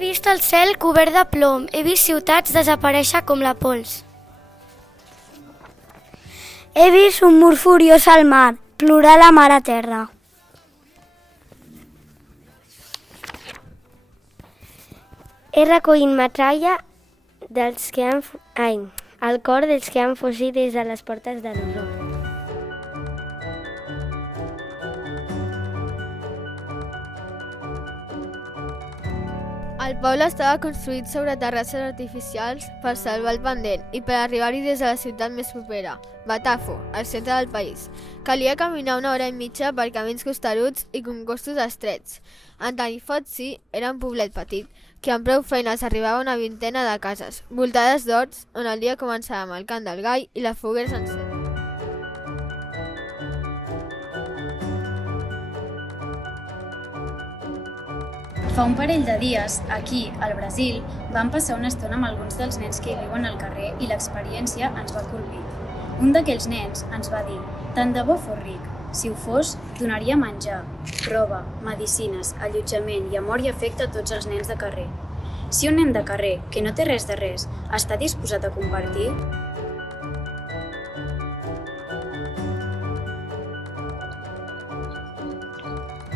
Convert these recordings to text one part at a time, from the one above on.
vist el cel cobert de plom, he vist ciutats desaparèixer com la pols. He vist un mur furiós al mar, plorar la mar a terra. He recollit metralla dels que han... el cor dels que han fugit des de les portes de l'horror. El poble estava construït sobre terrasses artificials per salvar el pendent i per arribar-hi des de la ciutat més propera, Batafo, al centre del país. Calia caminar 1 hora i mitja per camins costeruts i congostos estrets. Antanifotsi era un poblet petit, que amb prou feines arribava a una vintena de cases, voltades d'horts, on el dia començava amb el cant del gall i la foguera s'encén. Fa un parell de dies, aquí, al Brasil, vam passar una estona amb alguns dels nens que hi viuen al carrer i l'experiència ens va colpir. Un d'aquells nens ens va dir: tant de bo fos ric. Si ho fos, donaria menjar, roba, medicines, allotjament i amor i afecte a tots els nens de carrer. Si un nen de carrer, que no té res de res, està disposat a compartir,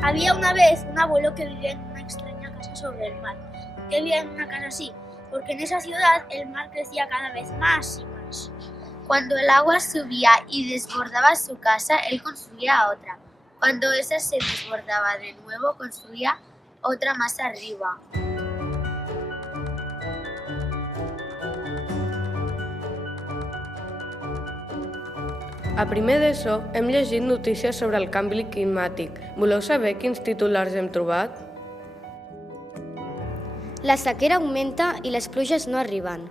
Había una vez un abuelo que vivía en una extraña casa sobre el mar. ¿Por qué vivía en una casa así? Porque en esa ciudad el mar crecía cada vez más y más. Cuando el agua subía y desbordaba su casa, él construía otra. Cuando esa se desbordaba de nuevo, construía otra más arriba. A primer d'ESO hem llegit notícies sobre el canvi climàtic. Voleu saber quins titulars hem trobat? La sequera augmenta i les pluges no arriben.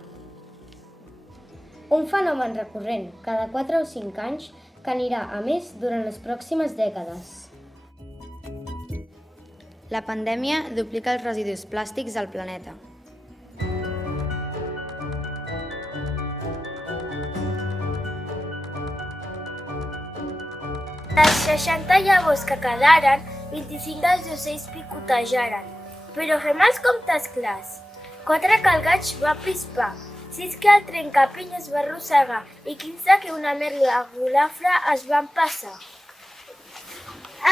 Un fenomen recurrent, cada 4 o 5 anys, que anirà a més durant les pròximes dècades. La pandèmia duplica els residus plàstics al planeta. Les 60 llavors que quedaren, 25 dels ocells picotejaren. Però fem els comptes clars. 4 que el gaig va pispar, 6 que el trencapinyes va arrossegar i 15 que una merla golafra es van passar.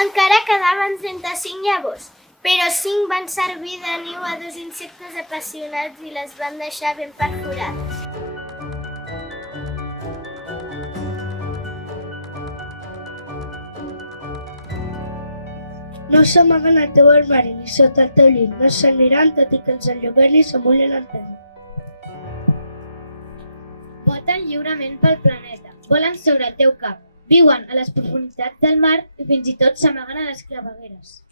Encara quedaven 35 llavors, però 5 van servir de niu a 2 insectes apassionats i les van deixar ben perforades. No s'amaguen al teu armari ni sota el teu llit, no s'aniran tot i que els enlluernis s'amullen al terra. Voten lliurement pel planeta, volen sobre el teu cap, viuen a les profunditats del mar i fins i tot s'amaguen a les clavegueres.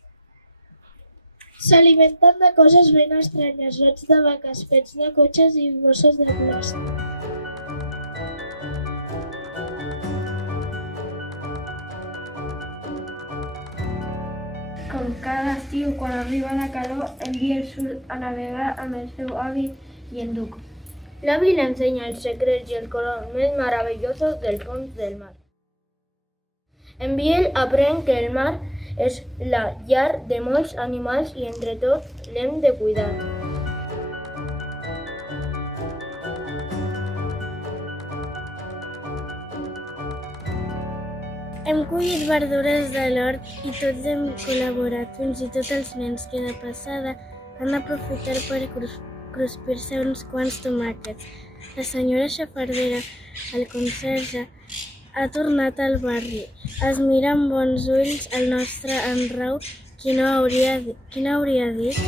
S'alimenten de coses ben estranyes, rots de vaques, pets de cotxes i bosses de plàstic. Com cada estiu, quan arriba la calor, en Biel surt a navegar amb el seu avi i en Duc. L'avi le ensenya els secrets i el color més meravellosos del fons del mar. En Biel aprèn que el mar és la llar de molts animals i entre tots l'hem de cuidar. Hem collit verdures de l'hort i tots hem col·laborat, fins i tot els nens que de passada han aprofitat per cruspir-se uns quants tomàquets. La senyora xafardera, el conserge, ha tornat al barri. Es mira amb bons ulls el nostre enrau. Qui no hauria dit?